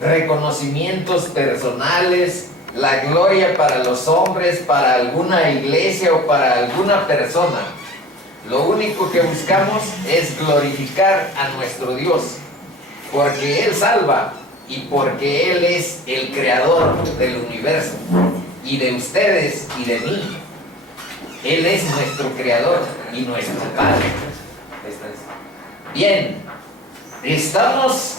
reconocimientos personales, la gloria para los hombres, para alguna iglesia o para alguna persona. Lo único que buscamos es glorificar a nuestro Dios, porque Él salva y porque Él es el creador del universo y de ustedes y de mí. Él es nuestro creador y nuestro Padre. Bien, estamos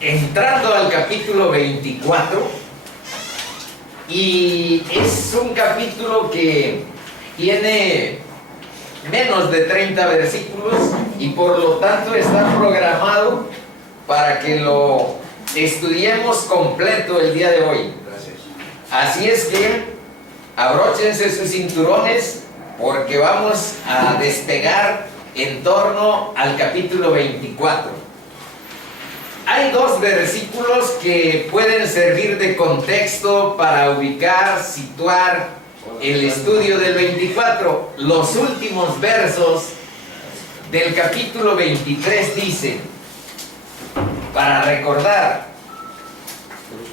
entrando al capítulo 24 y es un capítulo que tiene menos de 30 versículos y por lo tanto está programado para que lo estudiemos completo el día de hoy. Así es que abróchense sus cinturones porque vamos a despegar en torno al capítulo 24. Hay dos versículos que pueden servir de contexto para ubicar, situar el estudio del 24. Los últimos versos del capítulo 23 dicen, para recordar,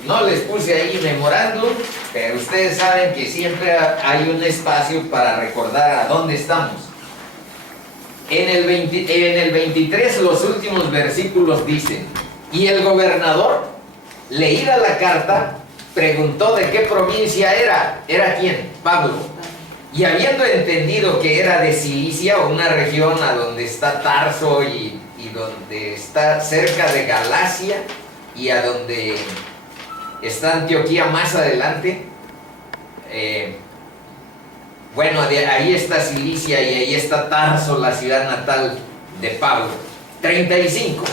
no les puse ahí memorándum, pero ustedes saben que siempre hay un espacio para recordar a dónde estamos. En el 23 los últimos versículos dicen, y el gobernador, leída la carta, preguntó de qué provincia era. ¿Era quién? Pablo. Y habiendo entendido que era de Cilicia, una región a donde está Tarso y donde está cerca de Galacia y a donde está Antioquía más adelante, bueno, ahí está Cilicia y ahí está Tarso, la ciudad natal de Pablo. 35.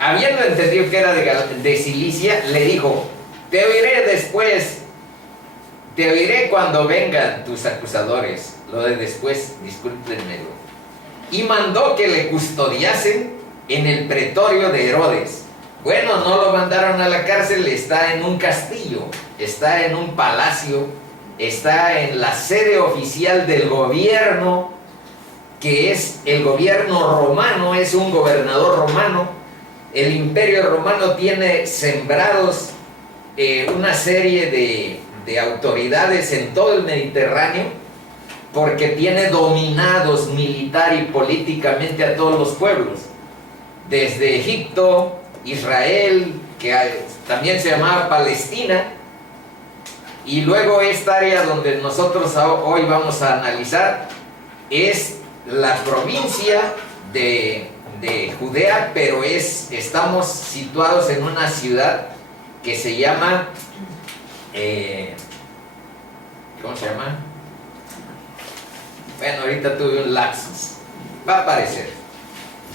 Habiendo entendido que era de Cilicia, le dijo, te oiré después, te oiré cuando vengan tus acusadores. Lo de después, discúlpenmelo. Y mandó que le custodiasen en el pretorio de Herodes. Bueno, no lo mandaron a la cárcel, está en un castillo, está en un palacio, está en la sede oficial del gobierno, que es el gobierno romano, es un gobernador romano. El imperio romano tiene sembrados una serie de autoridades en todo el Mediterráneo, porque tiene dominados militar y políticamente a todos los pueblos, desde Egipto, Israel, que también se llamaba Palestina, y luego esta área donde nosotros hoy vamos a analizar es la provincia de Judea, pero estamos situados en una ciudad que se llama, ¿cómo se llama? Bueno, ahorita tuve un lapsus, va a aparecer,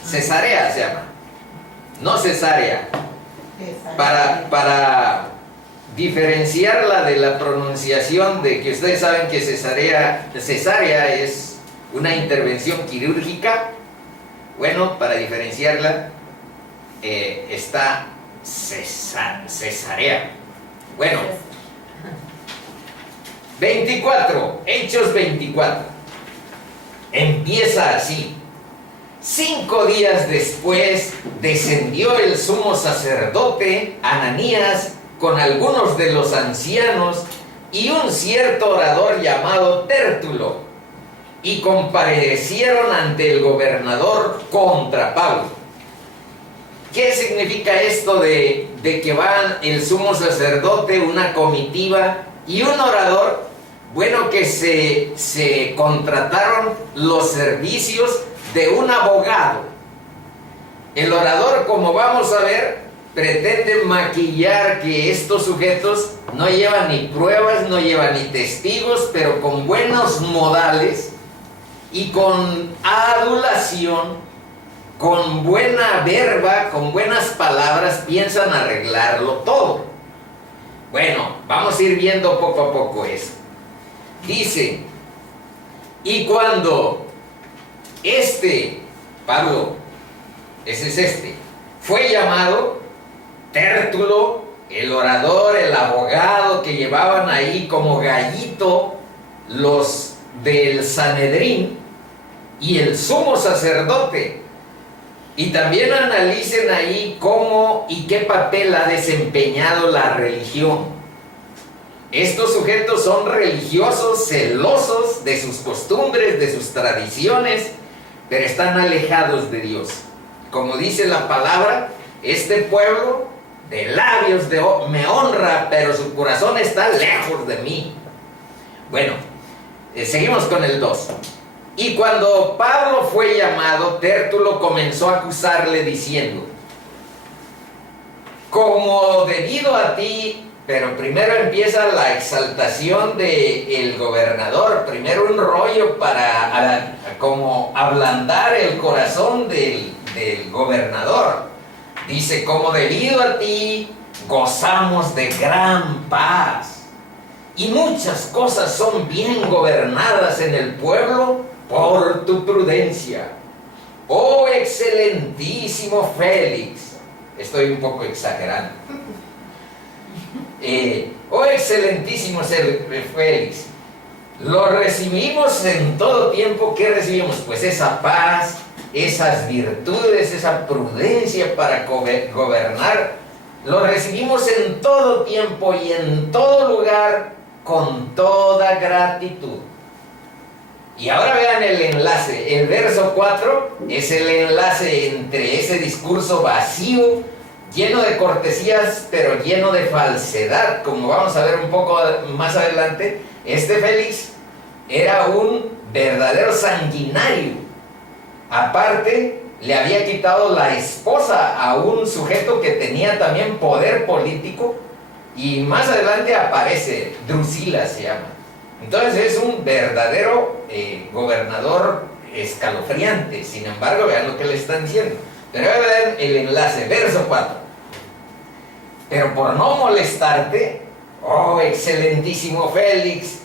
Cesarea se llama, no Cesarea, para diferenciarla de la pronunciación de que ustedes saben que cesárea es una intervención quirúrgica. Bueno, para diferenciarla está Cesarea. Bueno, 24, Hechos 24. Empieza así. 5 días después descendió el sumo sacerdote Ananías con algunos de los ancianos y un cierto orador llamado Tértulo, y comparecieron ante el gobernador contra Pablo. ¿Qué significa esto de que van el sumo sacerdote, una comitiva y un orador? Bueno, que se contrataron los servicios de un abogado. El orador, como vamos a ver, pretende maquillar que estos sujetos no llevan ni pruebas, no llevan ni testigos, pero con buenos modales y con adulación, con buena verba, con buenas palabras, piensan arreglarlo todo. Bueno, vamos a ir viendo poco a poco eso. Dice, y cuando Pablo, ese es fue llamado, Tértulo, el orador, el abogado que llevaban ahí como gallito los del Sanedrín, y el sumo sacerdote Y también analicen ahí cómo y qué papel ha desempeñado la religión. Estos sujetos son religiosos, celosos de sus costumbres, de sus tradiciones, pero están alejados de Dios. Como dice la palabra, este pueblo de labios me honra, pero su corazón está lejos de mí. Bueno, seguimos con el 2. Y cuando Pablo fue llamado, Tértulo comenzó a acusarle diciendo: como debido a ti. Pero primero empieza la exaltación del gobernador, primero un rollo para como ablandar el corazón del gobernador. Dice: como debido a ti gozamos de gran paz, y muchas cosas son bien gobernadas en el pueblo por tu prudencia. Oh excelentísimo Félix. Estoy un poco exagerando. Oh excelentísimo Félix, lo recibimos en todo tiempo. ¿Qué recibimos? Pues esa paz, esas virtudes, esa prudencia para gobernar. Lo recibimos en todo tiempo y en todo lugar con toda gratitud. Y ahora vean el enlace. El verso 4 es el enlace entre ese discurso vacío, lleno de cortesías, pero lleno de falsedad. Como vamos a ver un poco más adelante, este Félix era un verdadero sanguinario. Aparte, le había quitado la esposa a un sujeto que tenía también poder político, y más adelante aparece, Drusila se llama. Entonces es un verdadero gobernador escalofriante. Sin embargo, vean lo que le están diciendo. Pero vean el enlace, verso 4. Pero por no molestarte, oh excelentísimo Félix,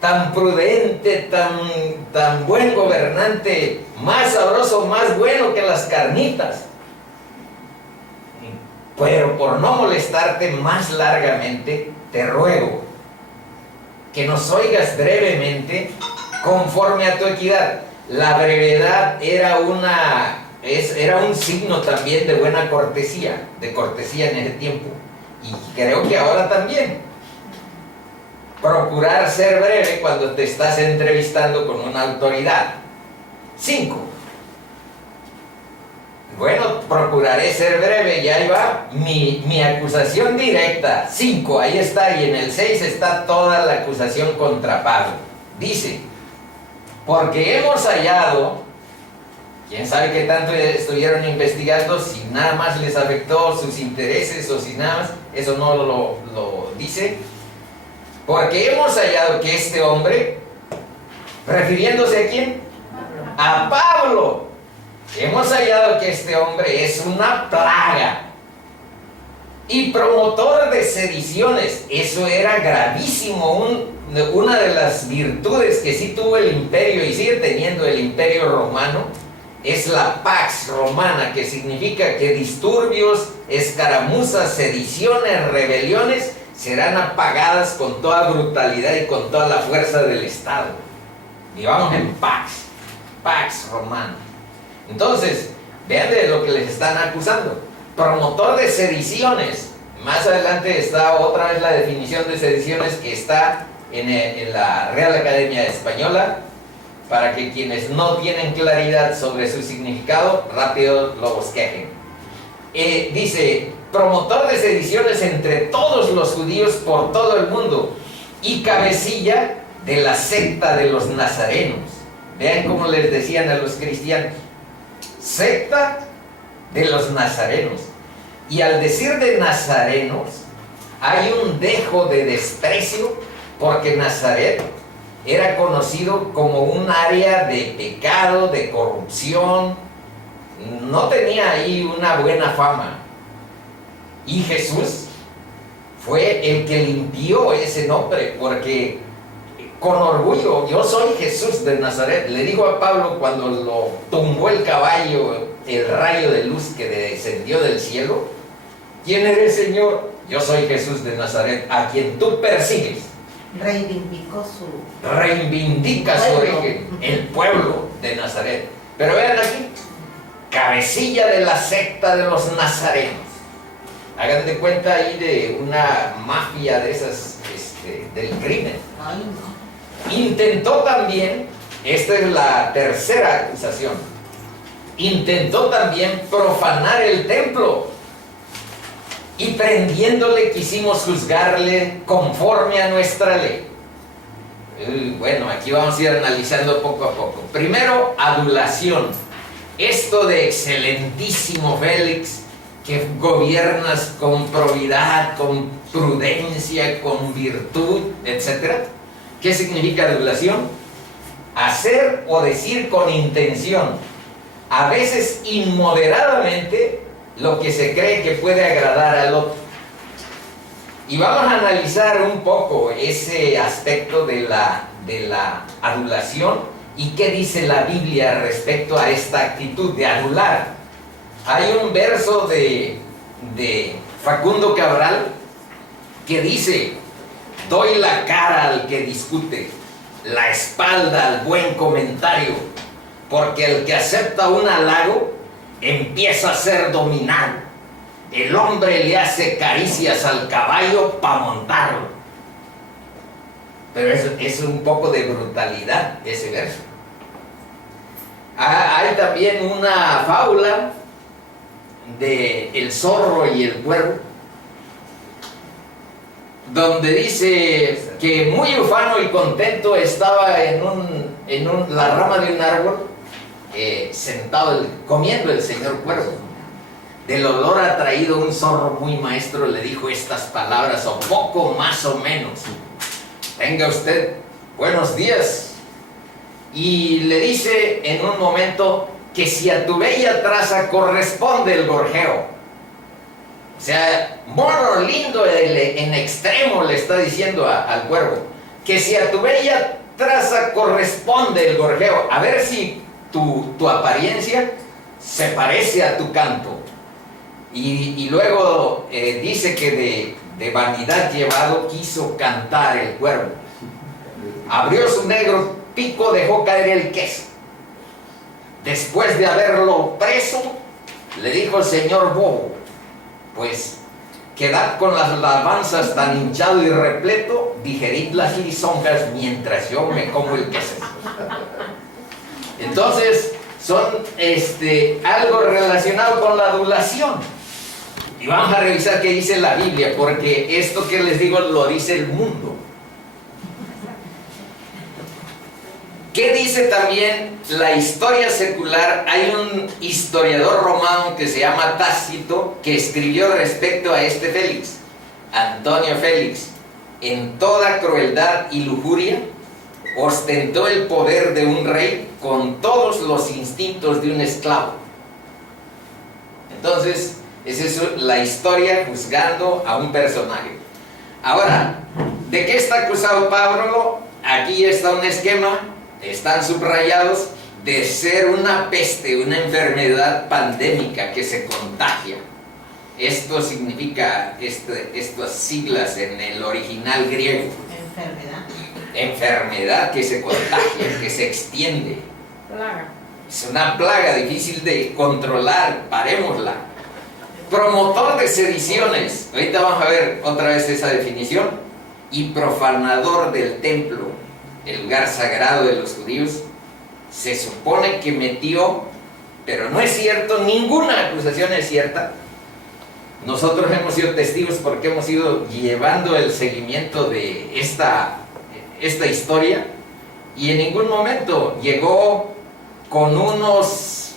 tan prudente, tan buen gobernante, más sabroso, más bueno que las carnitas. Pero por no molestarte más largamente, te ruego que nos oigas brevemente conforme a tu equidad. La brevedad era un signo también de buena cortesía, de cortesía en ese tiempo, y creo que ahora también. Procurar ser breve cuando te estás entrevistando con una autoridad. 5. Bueno, procuraré ser breve, y ahí va mi acusación directa. 5, ahí está, y en el 6 está toda la acusación contra Pablo. Dice: porque hemos hallado, quién sabe qué tanto estuvieron investigando, si nada más les afectó sus intereses o si nada más, eso no lo dice. Porque hemos hallado que este hombre, refiriéndose a quién, a Pablo, hemos hallado que este hombre es una plaga y promotor de sediciones. Eso era gravísimo. Una de las virtudes que sí tuvo el imperio y sigue teniendo el imperio romano es la pax romana, que significa que disturbios, escaramuzas, sediciones, rebeliones serán apagadas con toda brutalidad y con toda la fuerza del Estado. Vivamos en pax romana. Entonces, vean de lo que les están acusando: promotor de sediciones. Más adelante está otra vez la definición de sediciones, que está en la Real Academia Española, para que quienes no tienen claridad sobre su significado rápido lo bosquejen. Dice: promotor de sediciones entre todos los judíos por todo el mundo, y cabecilla de la secta de los nazarenos. Vean cómo les decían a los cristianos: secta de los nazarenos. Y al decir de nazarenos, hay un dejo de desprecio, porque Nazaret era conocido como un área de pecado, de corrupción. No tenía ahí una buena fama. Y Jesús fue el que limpió ese nombre, porque con orgullo: yo soy Jesús de Nazaret. Le dijo a Pablo cuando lo tumbó el caballo, el rayo de luz que descendió del cielo: ¿quién eres, Señor? Yo soy Jesús de Nazaret, a quien tú persigues. Reivindica su origen, el pueblo de Nazaret. Pero vean aquí, cabecilla de la secta de los nazarenos. Hagan de cuenta ahí de una mafia de esas, del crimen. Intentó también, esta es la tercera acusación, intentó también profanar el templo, y prendiéndole quisimos juzgarle conforme a nuestra ley. Bueno, aquí vamos a ir analizando poco a poco. Primero, adulación. Esto de excelentísimo Félix, que gobiernas con probidad, con prudencia, con virtud, etc. ¿Qué significa adulación? Hacer o decir con intención, a veces inmoderadamente, lo que se cree que puede agradar al otro. Y vamos a analizar un poco ese aspecto de la adulación y qué dice la Biblia respecto a esta actitud de adular. Hay un verso de Facundo Cabral que dice: doy la cara al que discute, la espalda al buen comentario, porque el que acepta un halago empieza a ser dominado. El hombre le hace caricias al caballo para montarlo. Pero es un poco de brutalidad ese verso. Hay también una fábula de el zorro y el cuervo, donde dice que muy ufano y contento estaba en la rama de un árbol, sentado comiendo el señor cuervo. Del olor atraído, un zorro muy maestro le dijo estas palabras, o poco más o menos: tenga usted buenos días. Y le dice en un momento que si a tu bella traza corresponde el gorjeo. O sea, mono lindo en extremo, le está diciendo al cuervo, que si a tu bella traza corresponde el gorjeo, a ver si tu apariencia se parece a tu canto. Y luego dice que de vanidad llevado quiso cantar el cuervo. Abrió su negro pico, dejó caer el queso. Después de haberlo preso, le dijo el señor bobo: pues quedad con las alabanzas tan hinchado y repleto, digerid las lisonjas mientras yo me como el queso. Entonces son algo relacionado con la adulación. Y vamos a revisar qué dice la Biblia, porque esto que les digo lo dice el mundo. ¿Qué dice también la historia secular? Hay un historiador romano que se llama Tácito, que escribió respecto a este Félix, Antonio Félix: en toda crueldad y lujuria ostentó el poder de un rey con todos los instintos de un esclavo. Entonces, es la historia juzgando a un personaje. Ahora, ¿de qué está acusado Pablo? Aquí está un esquema, están subrayados, de ser una peste, una enfermedad pandémica que se contagia. Esto significa, estas siglas en el original griego. Enfermedad. Enfermedad que se contagia, que se extiende. Plaga. Es una plaga difícil de controlar, parémosla. Promotor de sediciones, ahorita vamos a ver otra vez esa definición. Y profanador del templo, el lugar sagrado de los judíos. Se supone que metió, pero no es cierto, ninguna acusación es cierta. Nosotros hemos sido testigos porque hemos ido llevando el seguimiento de esta historia, y en ningún momento llegó con unos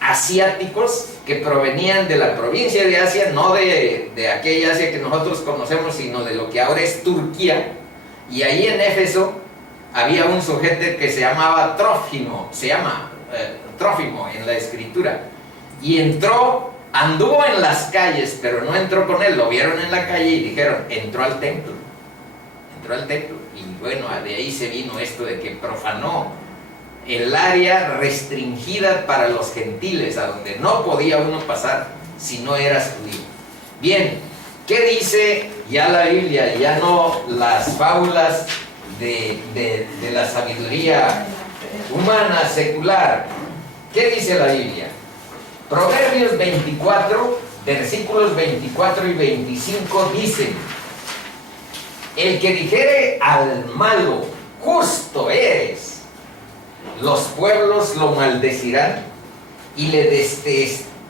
asiáticos que provenían de la provincia de Asia, no de aquella Asia que nosotros conocemos, sino de lo que ahora es Turquía. Y ahí en Éfeso había un sujeto que se llamaba Trófimo, Trófimo en la escritura, y anduvo en las calles, pero no entró con él. Lo vieron en la calle y dijeron: entró al templo. Y bueno, de ahí se vino esto de que profanó el área restringida para los gentiles, a donde no podía uno pasar si no eras judío. Bien, ¿qué dice ya la Biblia? Ya no las fábulas de la sabiduría humana, secular. ¿Qué dice la Biblia? Proverbios 24, versículos 24 y 25 dicen: el que dijere al malo, justo eres, los pueblos lo maldecirán y le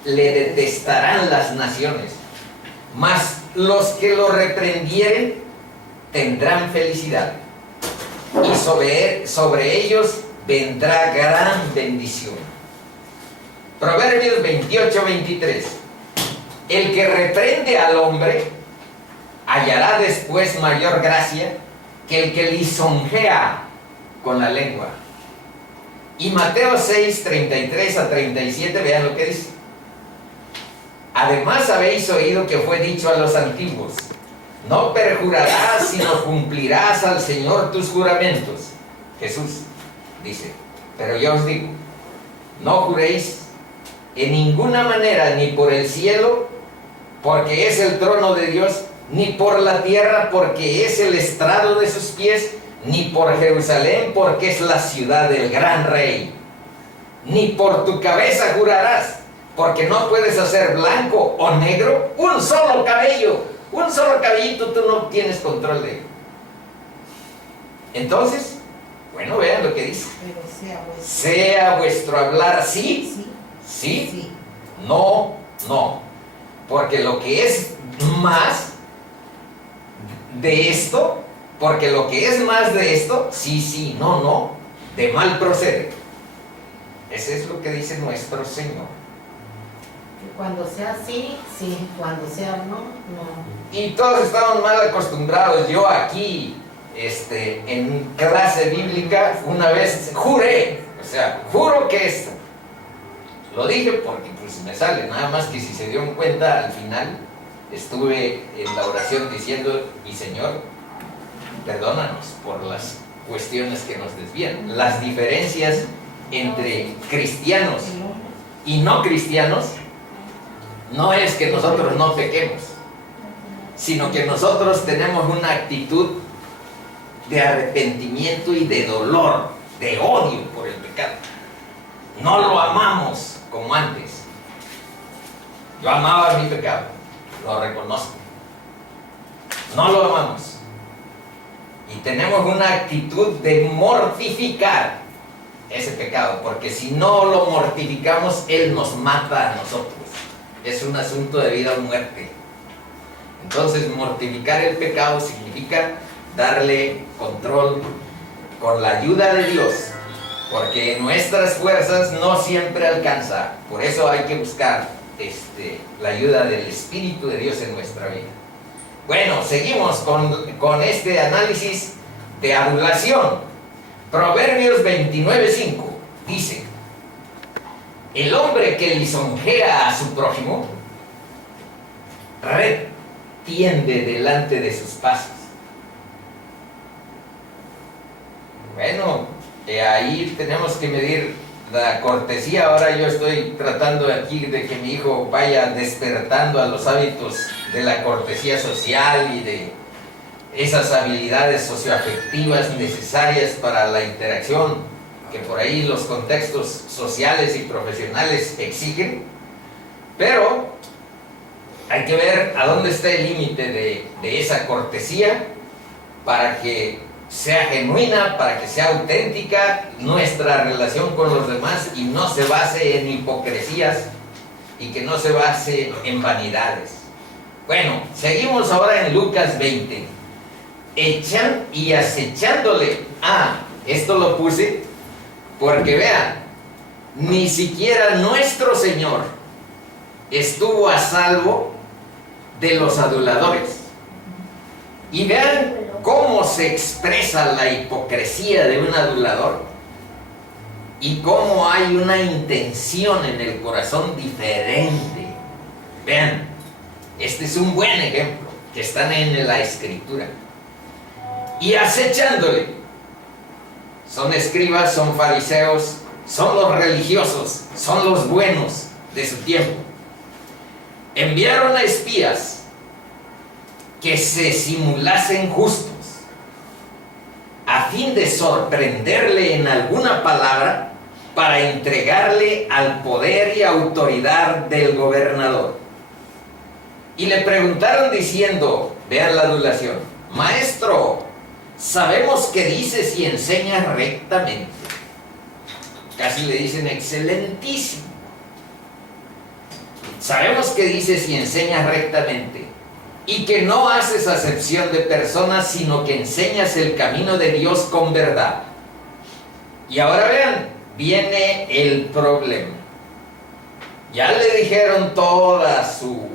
detestarán las naciones, mas los que lo reprendieren tendrán felicidad, y sobre ellos vendrá gran bendición. Proverbios 28, 23. El que reprende al hombre hallará después mayor gracia que el que lisonjea con la lengua. Y Mateo 6, 33 a 37, vean lo que dice. Además habéis oído que fue dicho a los antiguos: no perjurarás, sino cumplirás al Señor tus juramentos. Jesús dice: pero yo os digo, no juréis en ninguna manera, ni por el cielo, porque es el trono de Dios, ni por la tierra, porque es el estrado de sus pies, ni por Jerusalén, porque es la ciudad del gran rey. Ni por tu cabeza jurarás, porque no puedes hacer blanco o negro un solo cabello. Un solo cabellito tú no tienes control de él. Entonces, bueno, vean lo que dice. Pero sea vuestro hablar sí, sí, no, no. Porque lo que es más de esto, sí, sí, no, no, de mal procede. Ese es lo que dice nuestro Señor. Cuando sea sí, sí, cuando sea no, no. Y todos estamos mal acostumbrados. Yo aquí, en clase bíblica, una vez juré, o sea, juro que esto. Lo dije porque pues me sale, nada más que si se dieron cuenta, al final estuve en la oración diciendo: mi Señor, perdónanos por las cuestiones que nos desvían. Las diferencias entre cristianos y no cristianos no es que nosotros no pequemos, sino que nosotros tenemos una actitud de arrepentimiento y de dolor, de odio por el pecado. No lo amamos como antes. Yo amaba mi pecado, lo reconozco. No lo amamos. Y tenemos una actitud de mortificar ese pecado, porque si no lo mortificamos, Él nos mata a nosotros. Es un asunto de vida o muerte. Entonces, mortificar el pecado significa darle control con la ayuda de Dios, porque nuestras fuerzas no siempre alcanzan. Por eso hay que buscar la ayuda del Espíritu de Dios en nuestra vida. Bueno, seguimos con este análisis de adulación. Proverbios 29:5 dice: el hombre que lisonjea a su prójimo retiende delante de sus pasos. Bueno, ahí tenemos que medir la cortesía. Ahora yo estoy tratando aquí de que mi hijo vaya despertando a los hábitos de la cortesía social y de esas habilidades socioafectivas necesarias para la interacción que por ahí los contextos sociales y profesionales exigen. Pero hay que ver a dónde está el límite de esa cortesía para que sea genuina, para que sea auténtica nuestra relación con los demás y no se base en hipocresías y que no se base en vanidades. Bueno, seguimos ahora en Lucas 20. Echan y acechándole. Esto lo puse porque vean, ni siquiera nuestro Señor estuvo a salvo de los aduladores. Y vean cómo se expresa la hipocresía de un adulador y cómo hay una intención en el corazón diferente. Vean, este es un buen ejemplo que están en la Escritura. Y acechándole, son escribas, son fariseos, son los religiosos, son los buenos de su tiempo. Enviaron a espías que se simulasen justos a fin de sorprenderle en alguna palabra para entregarle al poder y autoridad del gobernador. Y le preguntaron diciendo, vean la adulación, Maestro, sabemos que dices y enseñas rectamente. Casi le dicen excelentísimo. Sabemos que dices y enseñas rectamente, y que no haces acepción de personas, sino que enseñas el camino de Dios con verdad. Y ahora vean, viene el problema. Ya le dijeron toda su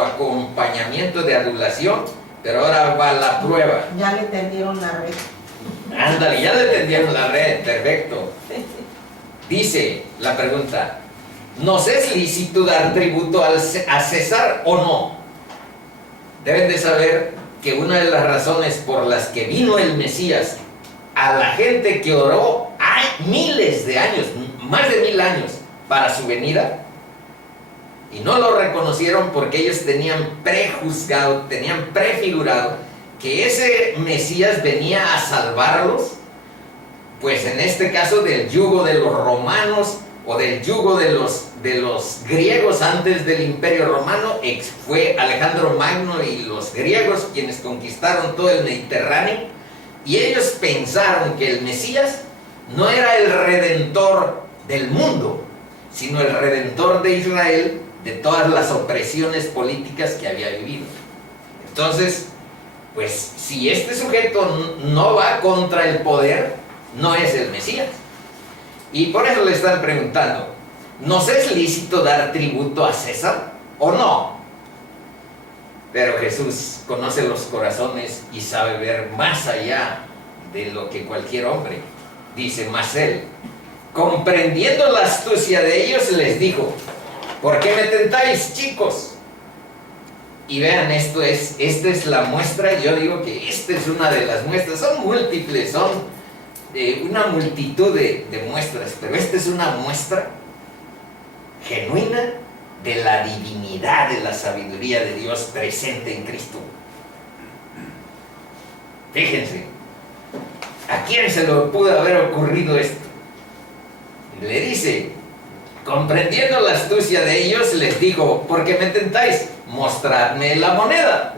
acompañamiento de adulación, pero ahora va la prueba. Ya le tendieron la red. Ándale, ya le tendieron la red, perfecto. Dice la pregunta, ¿nos es lícito dar tributo a César o no? Deben de saber que una de las razones por las que vino el Mesías a la gente que oró hay miles de años, más de 1000 años, para su venida, y no lo reconocieron porque ellos tenían prejuzgado, tenían prefigurado que ese Mesías venía a salvarlos, pues en este caso del yugo de los romanos o del yugo de los griegos antes del Imperio Romano. Fue Alejandro Magno y los griegos quienes conquistaron todo el Mediterráneo, y ellos pensaron que el Mesías no era el redentor del mundo, sino el redentor de Israel de todas las opresiones políticas que había vivido. Entonces, pues si este sujeto no va contra el poder, no es el Mesías. Y por eso le están preguntando, ¿nos es lícito dar tributo a César o no? Pero Jesús conoce los corazones y sabe ver más allá de lo que cualquier hombre. Dice, mas él, comprendiendo la astucia de ellos, les dijo, ¿por qué me tentáis, chicos? Y vean, esta es la muestra. Yo digo que esta es una de las muestras, son múltiples, son una multitud de muestras, pero esta es una muestra genuina de la divinidad, de la sabiduría de Dios presente en Cristo. Fíjense, ¿a quién se le pudo haber ocurrido esto? Le dice, comprendiendo la astucia de ellos, les dijo, ¿por qué me tentáis? Mostradme la moneda.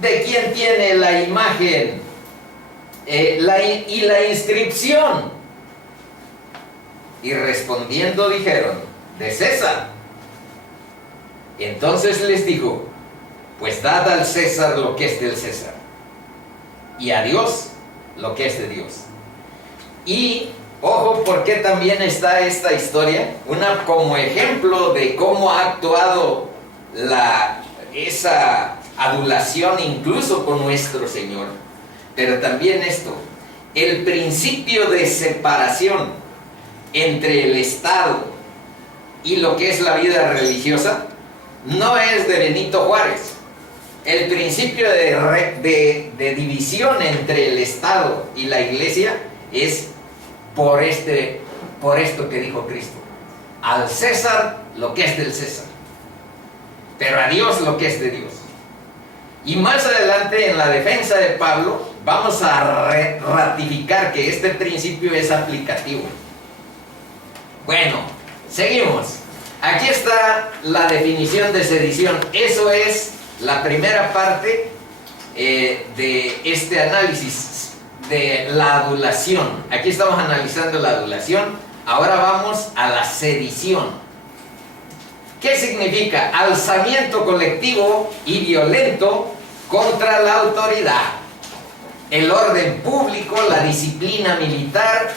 ¿De quién tiene la imagen y la inscripción? Y respondiendo dijeron, de César. Entonces les dijo, pues dad al César lo que es del César, y a Dios lo que es de Dios. Y ojo, porque también está esta historia, como ejemplo de cómo ha actuado esa adulación incluso con nuestro Señor. Pero también esto, el principio de separación entre el Estado y lo que es la vida religiosa no es de Benito Juárez. El principio de división entre el Estado y la Iglesia es por esto que dijo Cristo: al César lo que es del César, pero a Dios lo que es de Dios. Y más adelante, en la defensa de Pablo, vamos a ratificar que este principio es aplicativo. Bueno, seguimos. Aquí está la definición de sedición. Eso es la primera parte de este análisis de la adulación. Aquí estamos analizando la adulación. Ahora vamos a la sedición. ¿Qué significa? Alzamiento colectivo y violento contra la autoridad, el orden público, la disciplina militar,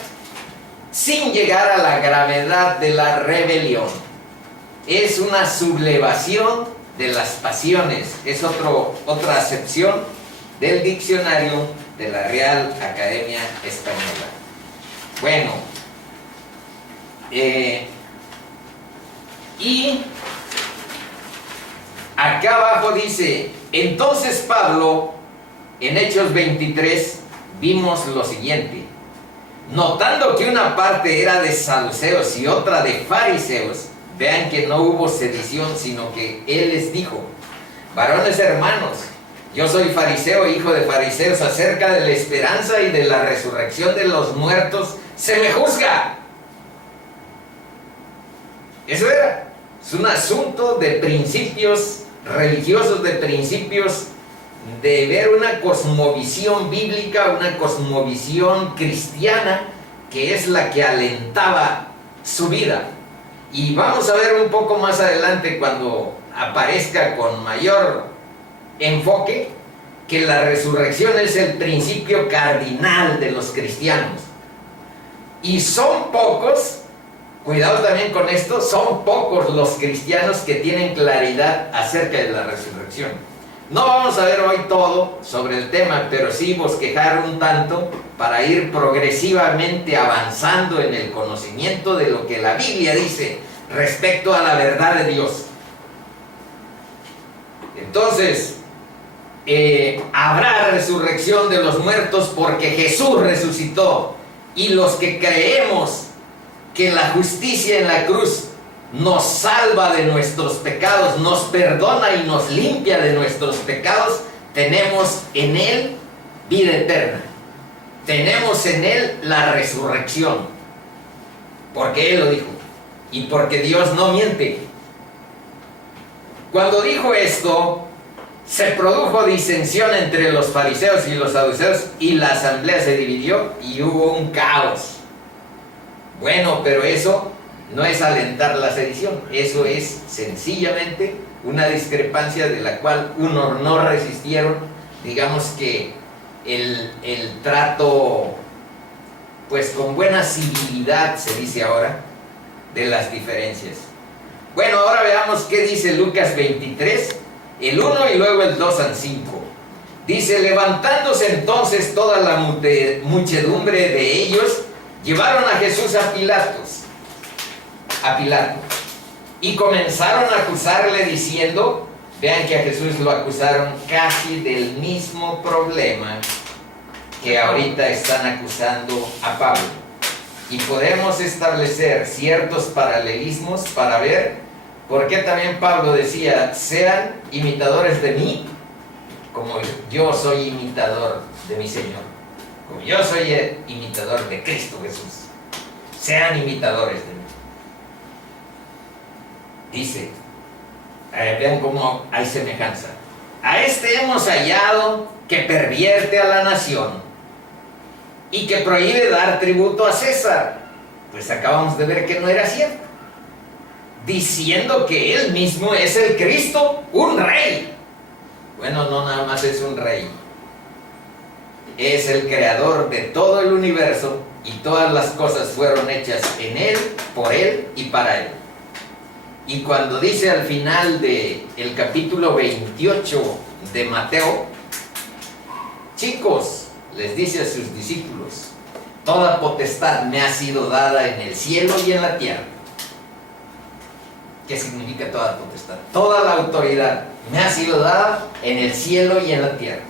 sin llegar a la gravedad de la rebelión. Es una sublevación de las pasiones. Es otra acepción del diccionario de la Real Academia Española. Bueno, y acá abajo dice, entonces Pablo, en Hechos 23, vimos lo siguiente: notando que una parte era de saduceos y otra de fariseos. Vean que no hubo sedición, sino que él les dijo: varones hermanos, yo soy fariseo, hijo de fariseos, acerca de la esperanza y de la resurrección de los muertos se me juzga. Eso era. Es un asunto de principios religiosos, de principios de ver una cosmovisión bíblica, una cosmovisión cristiana, que es la que alentaba su vida. Y vamos a ver un poco más adelante, cuando aparezca con mayor enfoque, que la resurrección es el principio cardinal de los cristianos. Y son pocos, cuidado también con esto, son pocos los cristianos que tienen claridad acerca de la resurrección. No vamos a ver hoy todo sobre el tema, pero sí bosquejar un tanto para ir progresivamente avanzando en el conocimiento de lo que la Biblia dice respecto a la verdad de Dios. Entonces, habrá resurrección de los muertos porque Jesús resucitó, y los que creemos que la justicia en la cruz nos salva de nuestros pecados, nos perdona y nos limpia de nuestros pecados, tenemos en Él vida eterna, tenemos en Él la resurrección, porque Él lo dijo y porque Dios no miente. Cuando dijo esto, se produjo disensión entre los fariseos y los saduceos, y la asamblea se dividió y hubo un caos. Bueno, pero eso no es alentar la sedición, eso es sencillamente una discrepancia de la cual unos no resistieron, digamos que el trato, pues con buena civilidad, se dice ahora, de las diferencias. Bueno, ahora veamos qué dice Lucas 23, el 1 y luego el 2 al 5. Dice: levantándose entonces toda la muchedumbre de ellos, llevaron a Jesús a Pilato, y comenzaron a acusarle diciendo, vean que a Jesús lo acusaron casi del mismo problema que ahorita están acusando a Pablo. Y podemos establecer ciertos paralelismos para ver por qué también Pablo decía: sean imitadores de mí, como yo soy imitador de mi Señor, como yo soy el imitador de Cristo Jesús. Sean imitadores de mí. Dice, vean cómo hay semejanza. A este hemos hallado que pervierte a la nación y que prohíbe dar tributo a César. Pues acabamos de ver que no era cierto, diciendo que él mismo es el Cristo, un rey. Bueno, no nada más es un rey, es el creador de todo el universo, y todas las cosas fueron hechas en él, por él y para él. Y cuando dice al final del capítulo 28 de Mateo, chicos, les dice a sus discípulos, toda potestad me ha sido dada en el cielo y en la tierra. ¿Qué significa toda potestad? Toda la autoridad me ha sido dada en el cielo y en la tierra.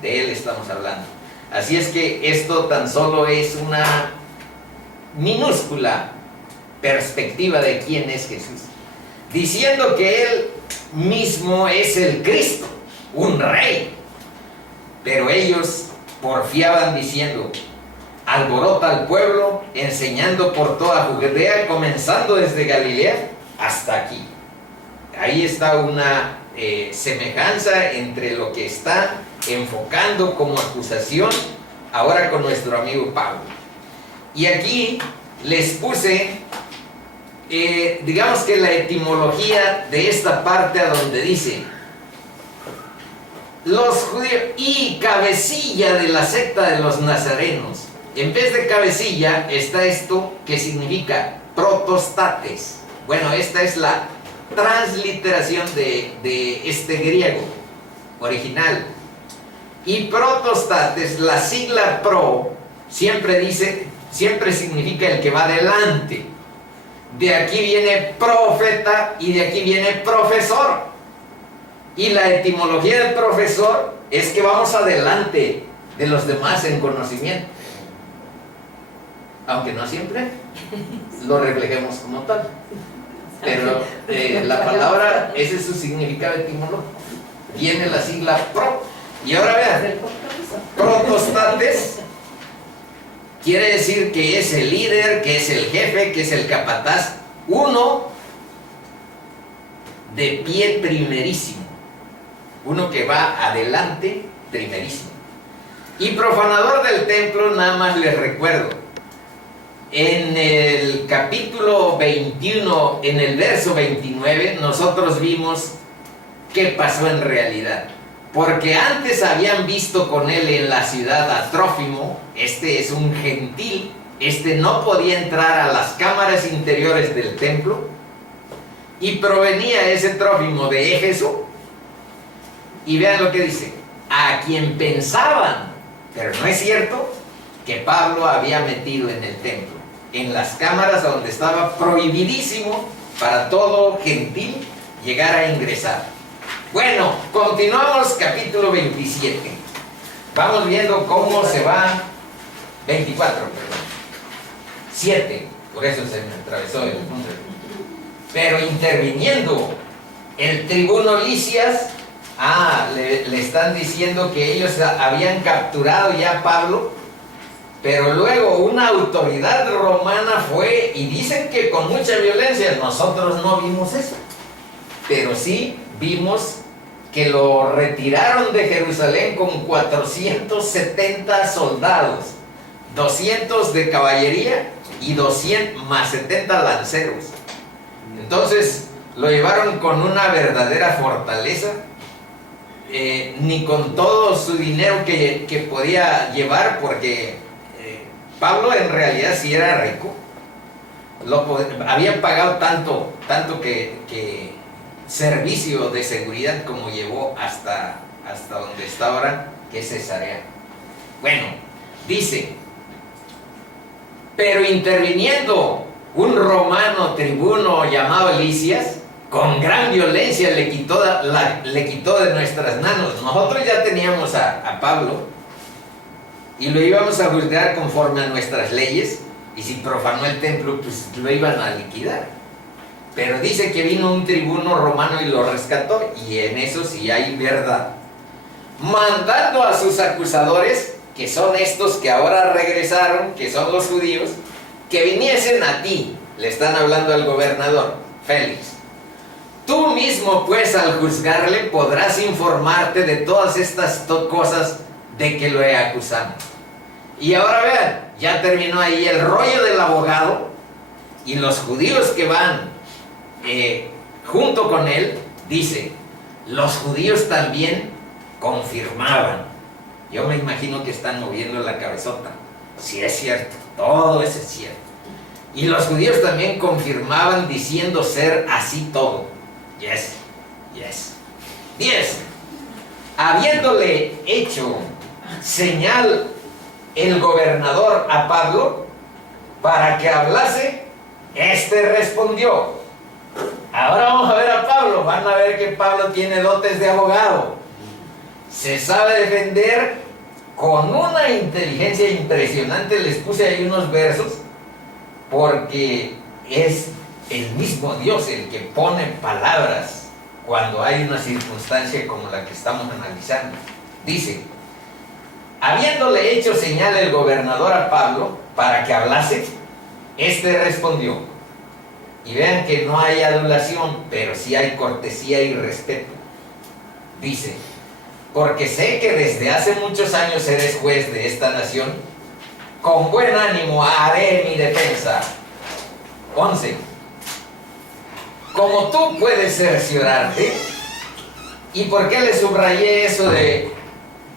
De Él estamos hablando. Así es que esto tan solo es una minúscula perspectiva de quién es Jesús, diciendo que Él mismo es el Cristo, un rey. Pero ellos porfiaban diciendo, alborota al pueblo, enseñando por toda Judea, comenzando desde Galilea hasta aquí. Ahí está una semejanza entre lo que está enfocando como acusación ahora con nuestro amigo Pablo. Y aquí les puse, digamos que la etimología de esta parte, a donde dice los judíos y cabecilla de la secta de los nazarenos. En vez de cabecilla está esto que significa protostates. Bueno, esta es la transliteración de este griego original. Y protostates, la sigla pro, siempre significa el que va adelante. De aquí viene profeta y de aquí viene profesor. Y la etimología del profesor es que vamos adelante de los demás en conocimiento. Aunque no siempre lo reflejemos como tal. Pero la palabra, ese es su significado etimológico. Viene la sigla pro. Y ahora vean, protostates quiere decir que es el líder, que es el jefe, que es el capataz uno de pie primerísimo, uno que va adelante primerísimo. Y profanador del templo, nada más les recuerdo, en el capítulo 21, en el verso 29, nosotros vimos qué pasó en realidad. Porque antes habían visto con él en la ciudad a Trófimo, este es un gentil, este no podía entrar a las cámaras interiores del templo, y provenía ese Trófimo de Éfeso, y vean lo que dice, a quien pensaban, pero no es cierto, que Pablo había metido en el templo, en las cámaras donde estaba prohibidísimo para todo gentil llegar a ingresar. Bueno, continuamos capítulo 27. Vamos viendo cómo se va, 24, perdón. 7, por eso se me atravesó el punto. Pero interviniendo el tribuno Lisias, le están diciendo que ellos habían capturado ya a Pablo, pero luego una autoridad romana fue y dicen que con mucha violencia. Nosotros no vimos eso, pero sí vimos que lo retiraron de Jerusalén con 470 soldados, 200 de caballería y 200 más 70 lanceros. Entonces lo llevaron con una verdadera fortaleza, ni con todo su dinero que podía llevar, porque Pablo en realidad sí era rico, había pagado tanto que servicio de seguridad como llevó hasta donde está ahora, que es Cesarea. Bueno, dice, pero interviniendo un romano tribuno llamado Lisias, con gran violencia le quitó de nuestras manos. Nosotros ya teníamos a Pablo y lo íbamos a juzgar conforme a nuestras leyes, y si profanó el templo, pues lo iban a liquidar. Pero dice que vino un tribuno romano y lo rescató, y en eso sí hay verdad. Mandando a sus acusadores, que son estos que ahora regresaron, que son los judíos, que viniesen a ti, le están hablando al gobernador, Félix. Tú mismo, pues, al juzgarle, podrás informarte de todas estas cosas de que lo he acusado. Y ahora vean, ya terminó ahí el rollo del abogado, y los judíos que van junto con él, dice, los judíos también confirmaban. Yo me imagino que están moviendo la cabezota. Si es cierto, todo eso es cierto. Y los judíos también confirmaban diciendo ser así todo. Yes, yes. 10. Habiéndole hecho señal el gobernador a Pablo para que hablase, este respondió. Ahora vamos a ver a Pablo. Van a ver que Pablo tiene dotes de abogado. Se sabe defender con una inteligencia impresionante. Les puse ahí unos versos porque es el mismo Dios el que pone palabras cuando hay una circunstancia como la que estamos analizando. Dice, habiéndole hecho señal el gobernador a Pablo para que hablase, este respondió. Y vean que no hay adulación, pero sí hay cortesía y respeto. Dice, porque sé que desde hace muchos años eres juez de esta nación, con buen ánimo haré mi defensa. 11. Como tú puedes cerciorarte, ¿y por qué le subrayé eso de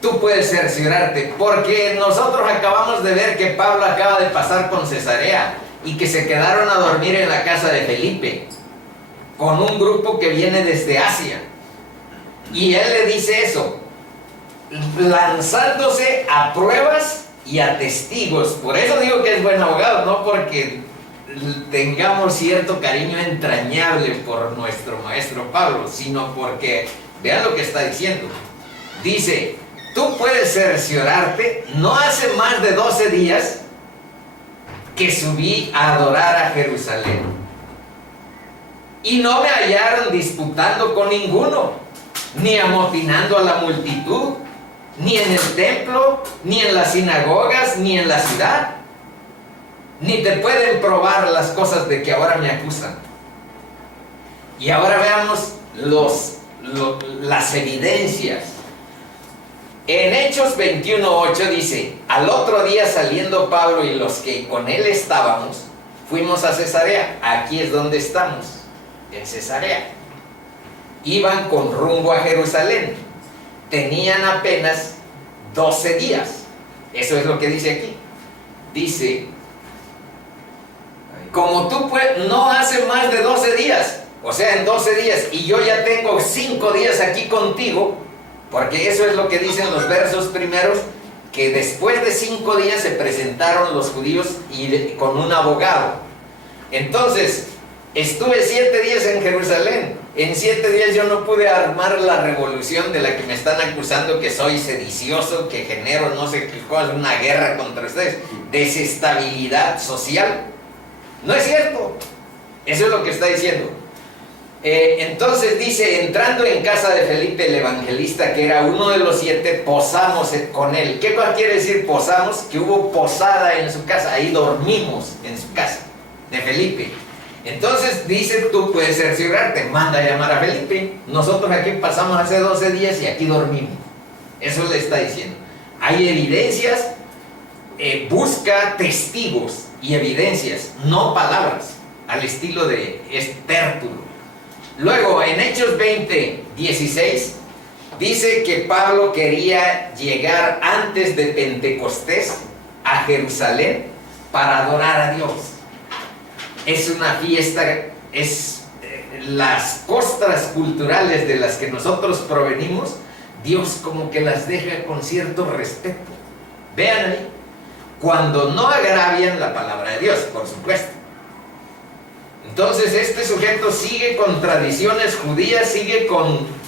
tú puedes cerciorarte? Porque nosotros acabamos de ver que Pablo acaba de pasar con Cesarea y que se quedaron a dormir en la casa de Felipe con un grupo que viene desde Asia, y él le dice eso, lanzándose a pruebas y a testigos. Por eso digo que es buen abogado, no porque tengamos cierto cariño entrañable por nuestro maestro Pablo, sino porque vean lo que está diciendo. Dice, tú puedes cerciorarte, no hace más de 12 días que subí a adorar a Jerusalén, y no me hallaron disputando con ninguno, ni amotinando a la multitud, ni en el templo, ni en las sinagogas, ni en la ciudad. ni te pueden probar las cosas de que ahora me acusan. Y ahora veamos las evidencias. En Hechos 21:8 dice: al otro día, saliendo Pablo y los que con él estábamos, fuimos a Cesarea. Aquí es donde estamos, en Cesarea. Iban con rumbo a Jerusalén. Tenían apenas 12 días. Eso es lo que dice aquí. Dice: como tú no hace más de 12 días, o sea, en 12 días, y yo ya tengo 5 días aquí contigo, porque eso es lo que dicen los versos primeros, que después de 5 días se presentaron los judíos con un abogado. Entonces, estuve 7 días en Jerusalén. En 7 días yo no pude armar la revolución de la que me están acusando, que soy sedicioso, que genero no sé qué cosa, una guerra contra ustedes, desestabilidad social. No es cierto. Eso es lo que está diciendo. Entonces dice: entrando en casa de Felipe el evangelista, que era uno de los 7, posamos con él. ¿Qué quiere decir posamos? Que hubo posada en su casa. Ahí dormimos en su casa de Felipe. Entonces dice: tú puedes cerciorarte, manda a llamar a Felipe. Nosotros aquí pasamos hace 12 días y aquí dormimos. Eso le está diciendo. Hay evidencias, busca testigos y evidencias, no palabras, al estilo de Tértulo. Luego, en Hechos 20:16, dice que Pablo quería llegar antes de Pentecostés a Jerusalén para adorar a Dios. Es una fiesta, es las costras culturales de las que nosotros provenimos, Dios como que las deja con cierto respeto. Vean ahí, cuando no agravian la palabra de Dios, por supuesto. Entonces este sujeto sigue con tradiciones judías, sigue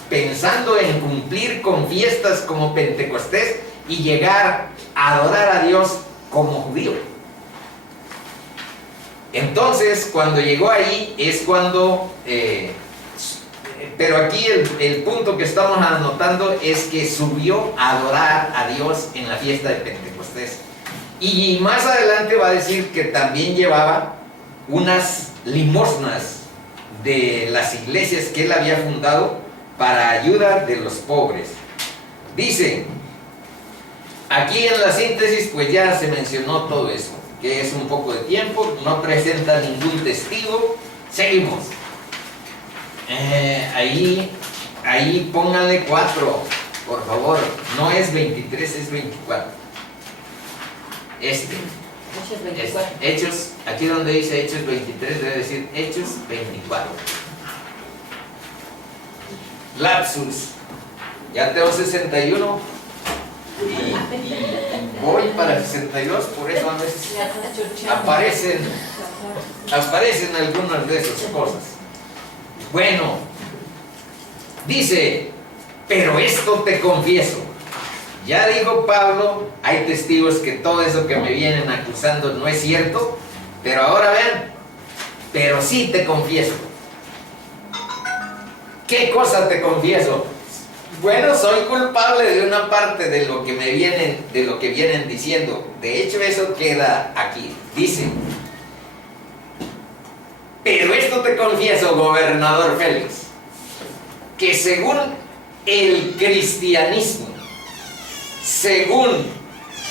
pensando en cumplir con fiestas como Pentecostés y llegar a adorar a Dios como judío. Entonces, cuando llegó ahí es cuando, pero aquí el punto que estamos anotando es que subió a adorar a Dios en la fiesta de Pentecostés. Y más adelante va a decir que también llevaba unas limosnas de las iglesias que él había fundado para ayuda de los pobres. Dice, aquí en la síntesis pues ya se mencionó todo eso, que es un poco de tiempo, no presenta ningún testigo. Seguimos. Ahí pónganle 4, por favor. No es 23, es 24. Hechos 24. Hechos, aquí donde dice Hechos 23, debe decir Hechos 24. Lapsus. Ya tengo 61 y voy para 62, por eso a veces aparecen algunas de esas cosas. Bueno, dice, pero esto te confieso. Ya dijo Pablo, hay testigos que todo eso que me vienen acusando no es cierto, pero ahora vean, pero sí te confieso. ¿Qué cosa te confieso? Bueno, soy culpable de una parte de lo que vienen diciendo. De hecho, eso queda aquí. Dice, pero esto te confieso, gobernador Félix, que según el cristianismo, según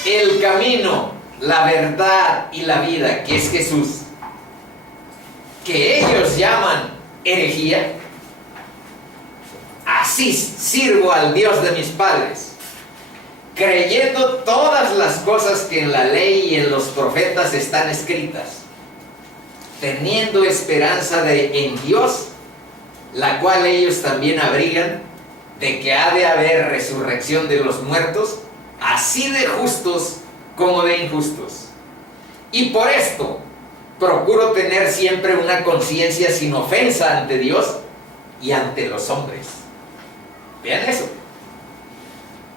el camino, la verdad y la vida, que es Jesús, que ellos llaman herejía, así sirvo al Dios de mis padres, creyendo todas las cosas que en la ley y en los profetas están escritas, teniendo esperanza en Dios, la cual ellos también abrigan, de que ha de haber resurrección de los muertos, así de justos como de injustos. Y por esto procuro tener siempre una conciencia sin ofensa ante Dios y ante los hombres. Vean eso.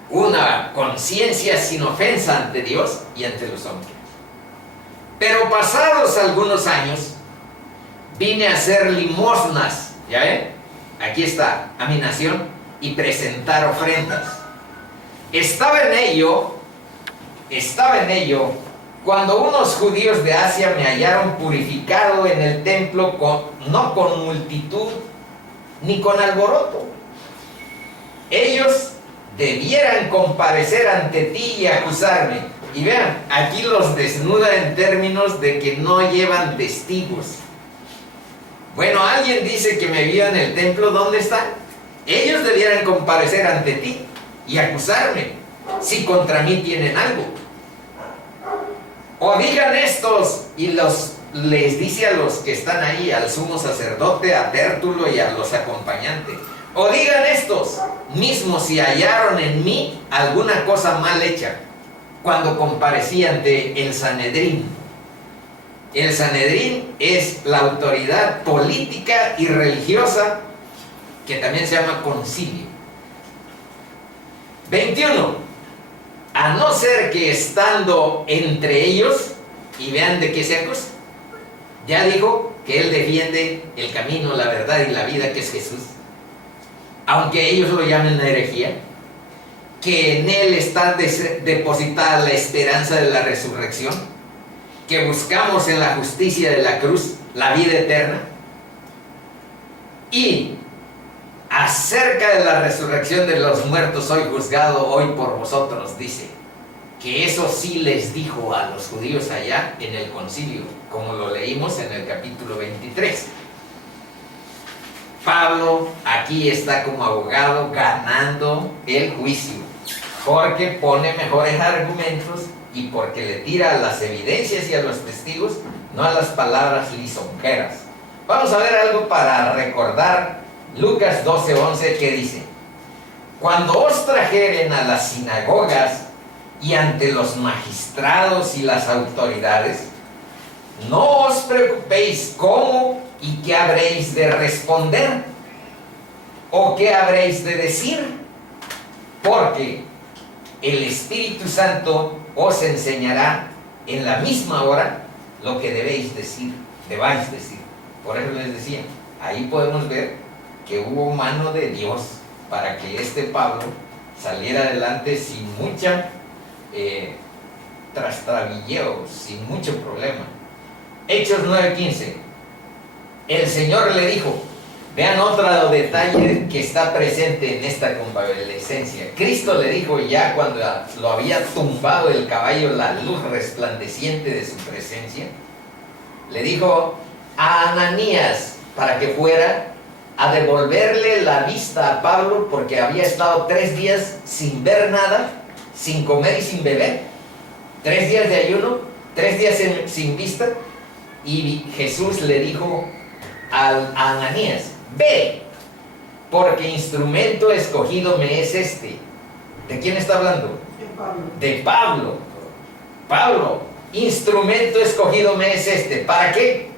Una conciencia sin ofensa ante Dios y ante los hombres. Pero pasados algunos años, vine a hacer limosnas. ¿Ya ven? Aquí está, a mi nación, y presentar ofrendas. Estaba en ello cuando unos judíos de Asia me hallaron purificado en el templo, no con multitud ni con alboroto, ellos debieran comparecer ante ti y acusarme. Y vean, aquí los desnuda en términos de que no llevan testigos. Bueno, alguien dice que me vio en el templo, ¿dónde están? Ellos debieran comparecer ante ti y acusarme, si contra mí tienen algo. O digan estos, y les dice a los que están ahí, al sumo sacerdote, a Tértulo y a los acompañantes, o digan estos mismos si hallaron en mí alguna cosa mal hecha, cuando comparecí ante el Sanedrín. El Sanedrín es la autoridad política y religiosa, que también se llama concilio. 21. A no ser que estando entre ellos, y vean de qué se acusa. Ya dijo que él defiende el camino, la verdad y la vida, que es Jesús. Aunque ellos lo llamen herejía, que en él está depositada la esperanza de la resurrección, que buscamos en la justicia de la cruz la vida eterna. Y acerca de la resurrección de los muertos soy juzgado hoy por vosotros, dice. Que eso sí les dijo a los judíos allá en el concilio, como lo leímos en el capítulo 23. Pablo aquí está como abogado ganando el juicio, porque pone mejores argumentos y porque le tira a las evidencias y a los testigos, no a las palabras lisonjeras. Vamos a ver algo para recordar Lucas 12:11, que dice: cuando os trajeren a las sinagogas y ante los magistrados y las autoridades, no os preocupéis cómo y qué habréis de responder o qué habréis de decir, porque el Espíritu Santo os enseñará en la misma hora lo que debáis decir. Por eso les decía, ahí podemos ver que hubo mano de Dios para que este Pablo saliera adelante sin mucha trastabilleo, sin mucho problema. Hechos 9:15. El Señor le dijo, vean otro detalle que está presente en esta convalescencia. Cristo le dijo ya cuando lo había tumbado el caballo, la luz resplandeciente de su presencia, le dijo a Ananías para que fuera a devolverle la vista a Pablo, porque había estado 3 días sin ver nada, sin comer y sin beber, 3 días de ayuno, 3 días sin vista. Y Jesús le dijo a Ananías, ve, porque instrumento escogido me es este. ¿De quién está hablando? De Pablo. Pablo, instrumento escogido me es este. ¿Para qué?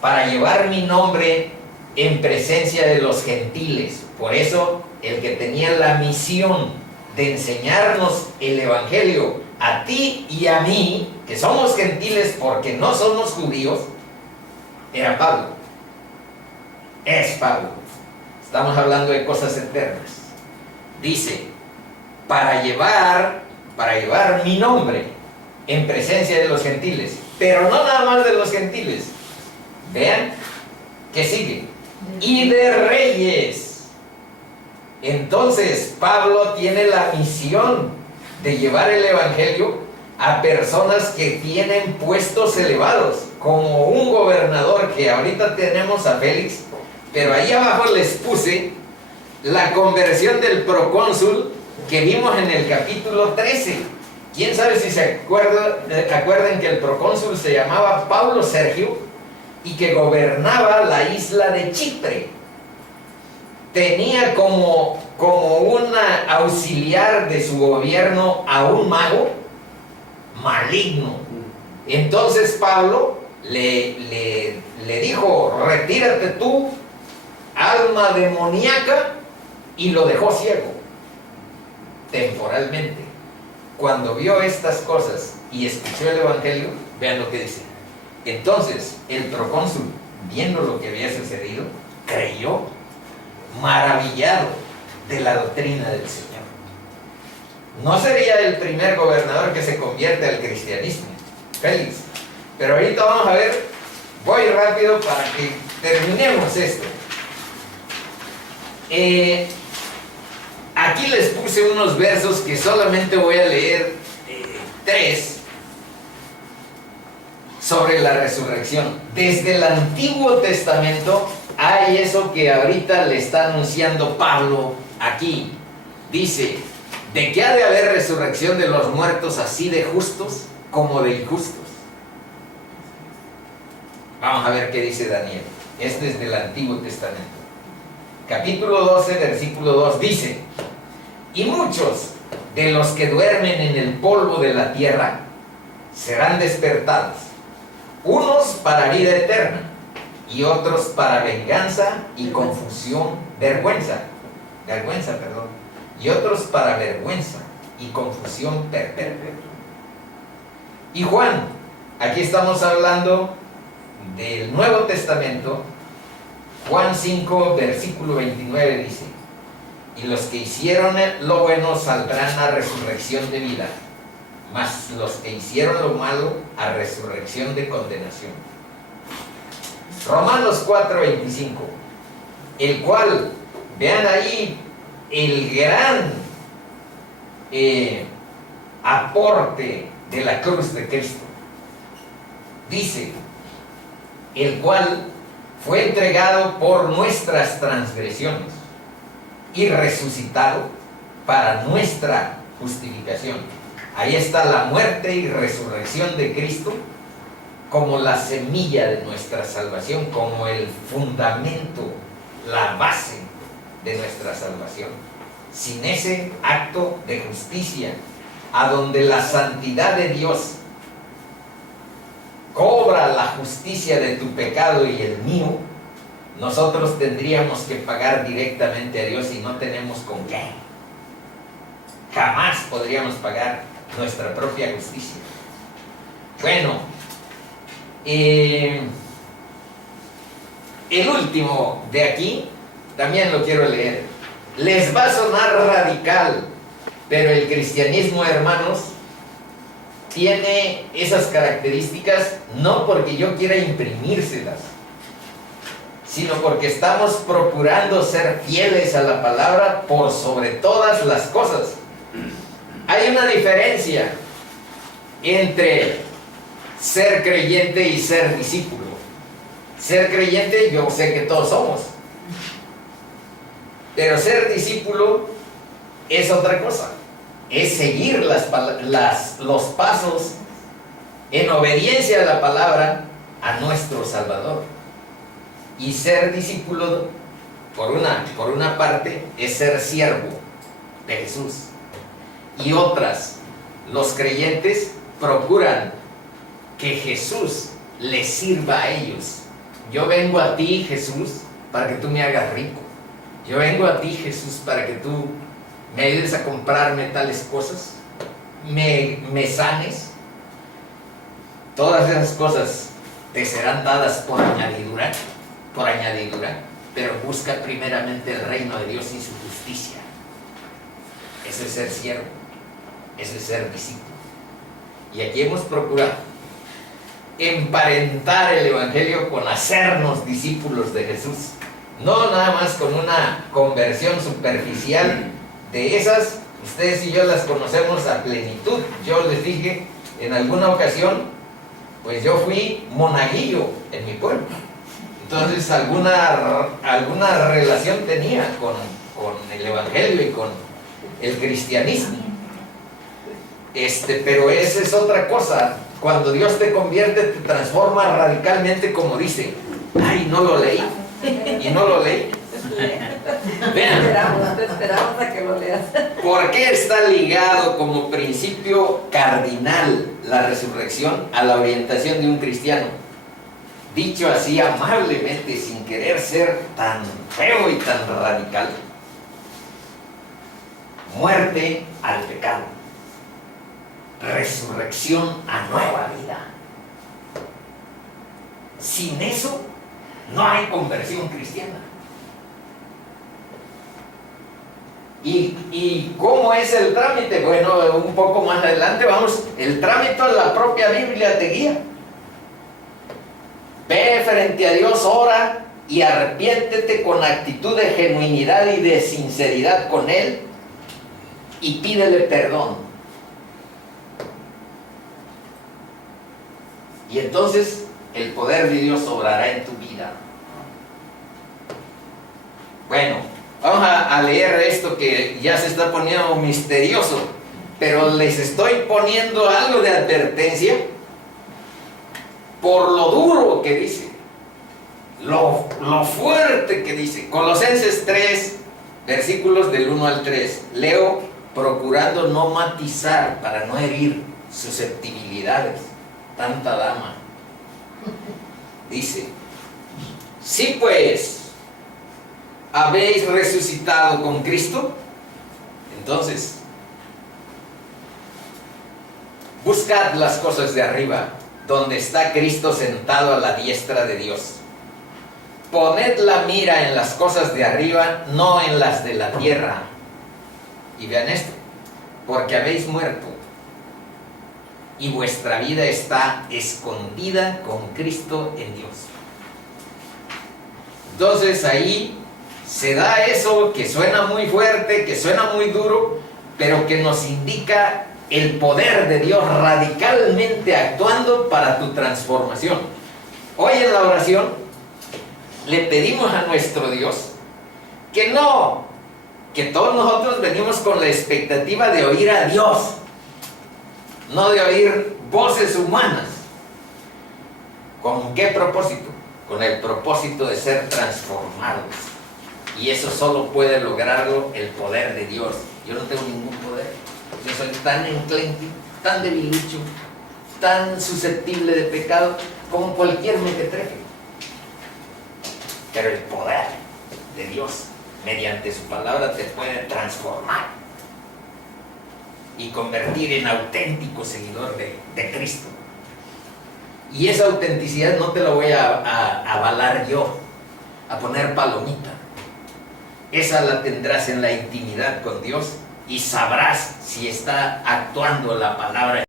Para llevar mi nombre en presencia de los gentiles. Por eso, el que tenía la misión de enseñarnos el evangelio a ti y a mí, que somos gentiles porque no somos judíos, era Pablo. Es Pablo. Estamos hablando de cosas eternas. Dice, para llevar mi nombre en presencia de los gentiles, pero no nada más de los gentiles. Vean que sigue. Y de reyes. Entonces Pablo tiene la misión de llevar el evangelio a personas que tienen puestos elevados, como un gobernador, que ahorita tenemos a Félix, pero ahí abajo les puse la conversión del procónsul que vimos en el capítulo 13. ¿Quién sabe si se acuerdan que el procónsul se llamaba Paulo Sergio y que gobernaba la isla de Chipre? Tenía como una auxiliar de su gobierno a un mago maligno. Entonces Pablo le dijo, retírate tú, alma demoníaca, y lo dejó ciego temporalmente. Cuando vio estas cosas y escuchó el evangelio, vean lo que dice. Entonces el procónsul, viendo lo que había sucedido, creyó, maravillado de la doctrina del Señor. No sería el primer gobernador que se convierte al cristianismo. Félix. Pero ahorita vamos a ver, voy rápido para que terminemos esto. Aquí les puse unos versos que solamente voy a leer 3 sobre la resurrección. Desde el Antiguo Testamento hay eso que ahorita le está anunciando Pablo aquí. Dice, de que ha de haber resurrección de los muertos, así de justos como de injustos. Vamos a ver qué dice Daniel. Este es del Antiguo Testamento. Capítulo 12, versículo 2 dice, y muchos de los que duermen en el polvo de la tierra serán despertados, unos para vida eterna y otros para venganza y confusión, vergüenza, y otros para vergüenza y confusión perpetua. Y Juan, aquí estamos hablando del Nuevo Testamento. Juan 5, versículo 29 dice, y los que hicieron lo bueno saldrán a resurrección de vida, mas los que hicieron lo malo a resurrección de condenación. Romanos 4, 25, el cual, vean ahí el gran aporte de la cruz de Cristo. Dice, el cual fue entregado por nuestras transgresiones y resucitado para nuestra justificación. Ahí está la muerte y resurrección de Cristo como la semilla de nuestra salvación, como el fundamento, la base de nuestra salvación. Sin ese acto de justicia, a donde la santidad de Dios cobra la justicia de tu pecado y el mío, nosotros tendríamos que pagar directamente a Dios y no tenemos con qué. Jamás podríamos pagar nuestra propia justicia. Bueno, el último de aquí también lo quiero leer. Les va a sonar radical, pero el cristianismo, hermanos, tiene esas características no porque yo quiera imprimírselas, sino porque estamos procurando ser fieles a la palabra por sobre todas las cosas. Hay una diferencia entre ser creyente y ser discípulo. Ser creyente, yo sé que todos somos, pero ser discípulo es otra cosa. Es seguir los pasos en obediencia a la palabra a nuestro Salvador. Y ser discípulo, por una parte, es ser siervo de Jesús. Y otras, los creyentes procuran que Jesús les sirva a ellos. Yo vengo a ti, Jesús, para que tú me hagas rico. Yo vengo a ti, Jesús, para que tú me ayudes a comprarme tales cosas, me sanes. Todas esas cosas te serán dadas por añadidura, pero busca primeramente el reino de Dios y su justicia. Eso es ser siervo, eso es ser discípulo. Y aquí hemos procurado emparentar el Evangelio con hacernos discípulos de Jesús, no nada más con una conversión superficial. De esas, ustedes y yo las conocemos a plenitud. Yo les dije en alguna ocasión, pues yo fui monaguillo en mi pueblo. Entonces alguna relación tenía con el Evangelio y con el cristianismo. Pero esa es otra cosa. Cuando Dios te convierte, te transforma radicalmente, como dice. Ay, no lo leí. Y no lo leí. Vean, esperamos a que lo leas. ¿por qué está ligado como principio cardinal la resurrección a la orientación de un cristiano? Dicho así amablemente, sin querer ser tan feo y tan radical. Muerte al pecado, resurrección a nueva vida. Sin eso no hay conversión cristiana. ¿Y cómo es el trámite? Bueno, un poco más adelante vamos, el trámite de la propia Biblia te guía. Ve frente a Dios, ora y arrepiéntete con actitud de genuinidad y de sinceridad con Él y pídele perdón. Y entonces el poder de Dios obrará en tu vida. Bueno, vamos a leer esto que ya se está poniendo misterioso, pero les estoy poniendo algo de advertencia por lo duro que dice, lo fuerte que dice. Colosenses 3, versículos del 1 al 3. Leo procurando no matizar para no herir susceptibilidades. Tanta dama. Dice, si pues habéis resucitado con Cristo, entonces buscad las cosas de arriba, donde está Cristo sentado a la diestra de Dios. Poned la mira en las cosas de arriba, no en las de la tierra. Y vean esto, porque habéis muerto y vuestra vida está escondida con Cristo en Dios. Entonces ahí se da eso que suena muy fuerte, que suena muy duro, pero que nos indica el poder de Dios radicalmente actuando para tu transformación. Hoy en la oración le pedimos a nuestro Dios que todos nosotros venimos con la expectativa de oír a Dios, no de oír voces humanas. ¿Con qué propósito? Con el propósito de ser transformados. Y eso solo puede lograrlo el poder de Dios. Yo no tengo ningún poder. Yo soy tan enclenque, tan debilucho, tan susceptible de pecado como cualquier mequetrefe. Pero el poder de Dios, mediante su palabra, te puede transformar y convertir en auténtico seguidor de Cristo. Y esa autenticidad no te la voy a avalar yo, a poner palomita. Esa la tendrás en la intimidad con Dios y sabrás si está actuando la palabra